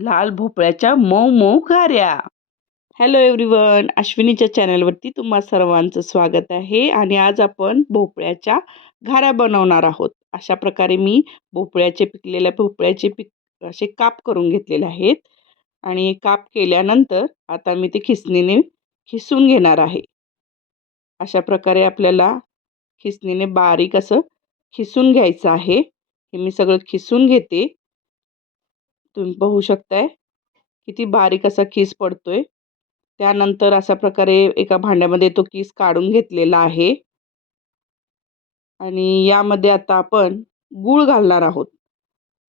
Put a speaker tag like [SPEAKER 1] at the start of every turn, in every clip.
[SPEAKER 1] लाल भोपळ्याच्या मऊ मऊ घाऱ्या हॅलो एव्हरीवन अश्विनीच्या चॅनलवरती तुम्हा सर्वांचं स्वागत आहे आणि आज आपण भोपळ्याच्या घाऱ्या बनवणार आहोत. अशा प्रकारे मी भोपळ्याचे पिकलेल्या भोपळ्याचे पिक असे काप करून घेतलेले आहेत आणि काप केल्यानंतर आता मी ते खिसणीने खिसून घेणार आहे. अशा प्रकारे आपल्याला खिसणीने बारीक असं खिसून घ्यायचं आहे. हे मी सगळं खिसून घेते. तुम्ही पाहू शकताय किती बारीक असा किस पडतोय. त्यानंतर अशा प्रकारे एका भांड्यामध्ये तो किस काढून घेतलेला आहे. आणि यामध्ये आता आपण गूळ घालणार आहोत.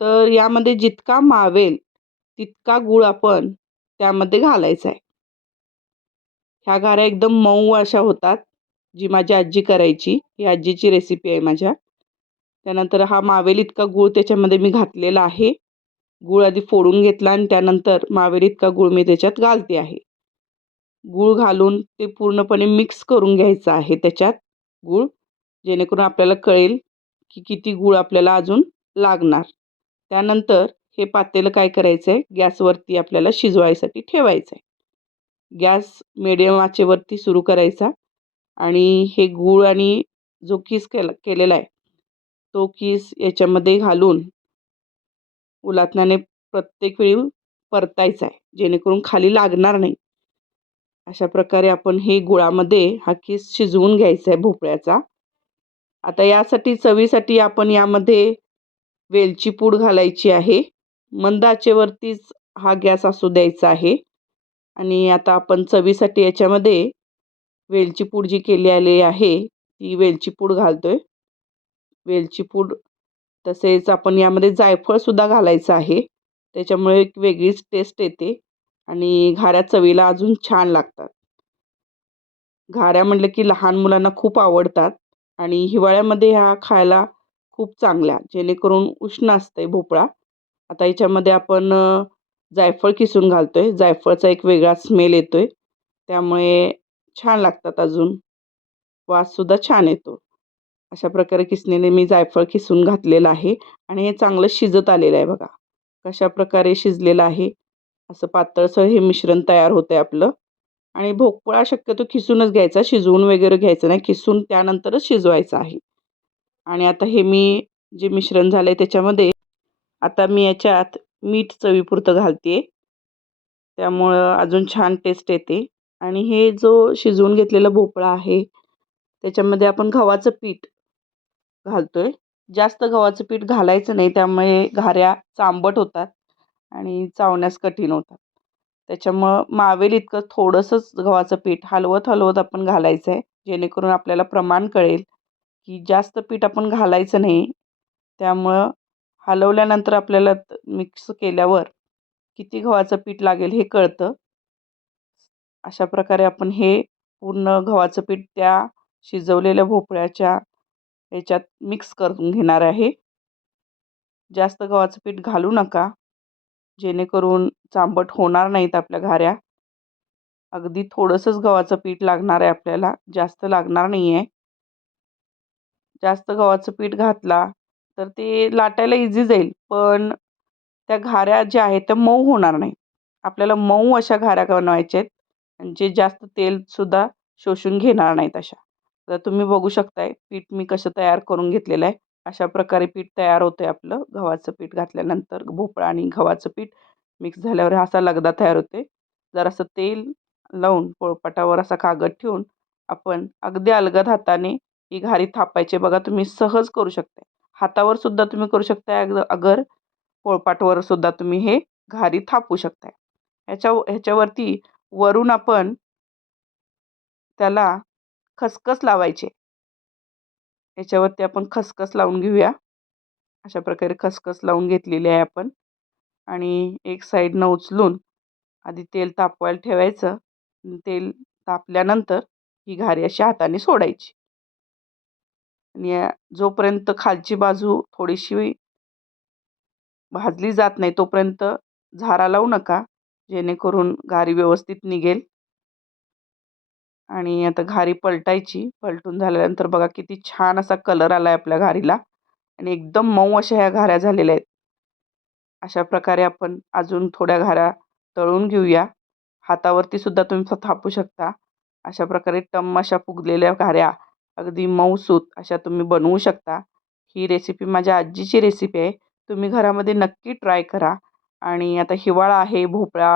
[SPEAKER 1] तर यामध्ये जितका मावेल तितका गूळ आपण त्यामध्ये घालायचा आहे ह्या गाऱ्या एकदम मऊ अशा होतात जी माझी आजी करायची. ही आजीची रेसिपी आहे माझ्या. त्यानंतर हा मावेल इतका गूळ त्याच्यामध्ये मी घातलेला आहे. गूळ आधी फोडून घेतला आणि त्यानंतर मावेल इतका गूळ मी त्याच्यात घालते आहे. गूळ घालून ते पूर्णपणे मिक्स करून घ्यायचं आहे त्याच्यात गूळ जेणेकरून आपल्याला कळेल की किती गूळ आपल्याला अजून लागणार. त्यानंतर हे पातेलं काय करायचं आहे गॅसवरती आपल्याला शिजवायसाठी ठेवायचं आहे गॅस मिडियम आचेवरती सुरू करायचा आणि हे गूळ आणि जो किस केला केलेला आहे तो किस याच्यामध्ये घालून उलाटण्याने प्रत्येक वेळी परतायचा आहे जेणेकरून खाली लागणार नाही. अशा प्रकारे आपण हे गुळामध्ये हा किस शिजवून घ्यायचा आहे भोपळ्याचा. आता यासाठी चवीसाठी आपण यामध्ये वेलची पूड घालायची आहे. मंद आचेवरतीच हा गॅस असू द्यायचा आहे. आणि आता आपण चवीसाठी याच्यामध्ये वेलची पूड जी केली आली आहे ती वेलची पूड घालतो आहे वेलची पूड तसेच आपण यामध्ये जायफळसुद्धा घालायचं आहे. त्याच्यामुळे एक वेगळीच टेस्ट येते आणि घाऱ्या चवीला अजून छान लागतात. घाऱ्या म्हटलं की लहान मुलांना खूप आवडतात आणि हिवाळ्यामध्ये ह्या खायला खूप चांगल्या जेणेकरून उष्ण असतं आहे भोपळा. आता याच्यामध्ये आपण जायफळ किसून घालतो आहे जायफळचा एक वेगळा स्मेल येतो आहे त्यामुळे छान लागतात अजून. वाससुद्धा छान येतो. अशा प्रकारे किसणीने मी जायफळ किसून घातलेलं आहे आणि हे चांगलं शिजत आलेलं आहे बघा. कशा प्रकारे शिजलेलं आहे. असं पातळसर हे मिश्रण तयार होतं आहे आपलं. आणि भोपळा शक्यतो खिसूनच घ्यायचा शिजवून वगैरे घ्यायचं नाही खिसून त्यानंतरच शिजवायचं आहे. आणि आता हे मी जे मिश्रण झालं आहे त्याच्यामध्ये आता मी याच्यात मीठ चवीपुरतं घालते त्यामुळं अजून छान टेस्ट येते. आणि हे जो शिजवून घेतलेला भोपळा आहे त्याच्यामध्ये आपण गव्हाचं पीठ घालतो आहे जास्त गव्हाचं पीठ घालायचं नाही त्यामुळे घाऱ्या चांबट होतात आणि चावण्यास कठीण होतात. त्याच्यामुळं मावेल इतकं थोडंसंच गव्हाचं पीठ हलवत हलवत आपण घालायचं आहे जेणेकरून आपल्याला प्रमाण कळेल की जास्त पीठ आपण घालायचं नाही. त्यामुळं हलवल्यानंतर आपल्याला मिक्स केल्यावर किती गव्हाचं पीठ लागेल हे कळतं. अशा प्रकारे आपण हे पूर्ण गव्हाचं पीठ त्या शिजवलेल्या भोपळ्याच्या याच्यात मिक्स करून घेणार आहे. जास्त गव्हाचं पीठ घालू नका. जेणेकरून चांबट होणार नाहीत आपल्या घाऱ्या. अगदी थोडंसंच गव्हाचं पीठ लागणार आहे आपल्याला. जास्त लागणार नाही आहे जास्त गव्हाचं पीठ घातला तर ते लाटायला इझी जाईल. पण त्या घाऱ्या ज्या आहेत त्या मऊ होणार नाही आपल्याला मऊ अशा घाऱ्या बनवायच्या आहेत. आणि जे जास्त तेलसुद्धा शोषून घेणार नाहीत अशा. तर तुम्ही बघू शकताय पीठ मी कसं तयार करून घेतलेलं आहे. अशा प्रकारे पीठ तयार होतं आहे आपलं. गव्हाचं पीठ घातल्यानंतर भोपळा आणि गव्हाचं पीठ मिक्स झाल्यावर असा लगदा तयार होते जरासं तेल लावून पोळपाटावर असा कागद ठेवून आपण अगदी अलगद हाताने ही घारी थापायची बघा तुम्ही सहज करू शकता हातावर सुद्धा तुम्ही करू शकता अग अगर पोळपाटवर सुद्धा तुम्ही हे घारी थापू शकताय. ह्याच्या ह्याच्यावरती वरून आपण त्याला खसखस लावायचे. याच्यावरती आपण खसखस लावून घेऊया. अशा प्रकारे खसखस लावून घेतलेली आहे आपण. आणि एक साईडनं उचलून आधी तेल तापवायला ठेवायचं. तेल तापल्यानंतर ही घारी अशी हाताने सोडायची. आणि जोपर्यंत खालची बाजू थोडीशी भाजली जात नाही तोपर्यंत झारा लावू नका. जेणेकरून घारी व्यवस्थित निघेल. आणि आता घारी पलटायची. पलटून झाल्यानंतर बघा किती छान असा कलर आला आहे आपल्या घारीला. आणि एकदम मऊ अशा ह्या घाऱ्या झालेल्या आहेत. अशा प्रकारे आपण अजून थोड्या घाऱ्या तळून घेऊया. हातावरती सुद्धा तुम्ही थापू शकता. अशा प्रकारे टम अशा फुगलेल्या घाऱ्या अगदी मऊसूत अशा तुम्ही बनवू शकता. ही रेसिपी माझ्या आजीची रेसिपी आहे. तुम्ही घरामध्ये नक्की ट्राय करा. आणि आता हिवाळा आहे भोपळा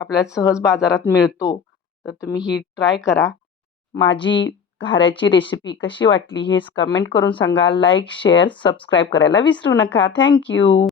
[SPEAKER 1] आपल्याला सहज बाजारात मिळतो. तर तुम्ही ही ट्राय करा. माझी घाऱ्याची रेसिपी कशी वाटली हेच कमेंट करून सांगा. लाईक शेअर सबस्क्राईब करायला विसरू नका. थँक्यू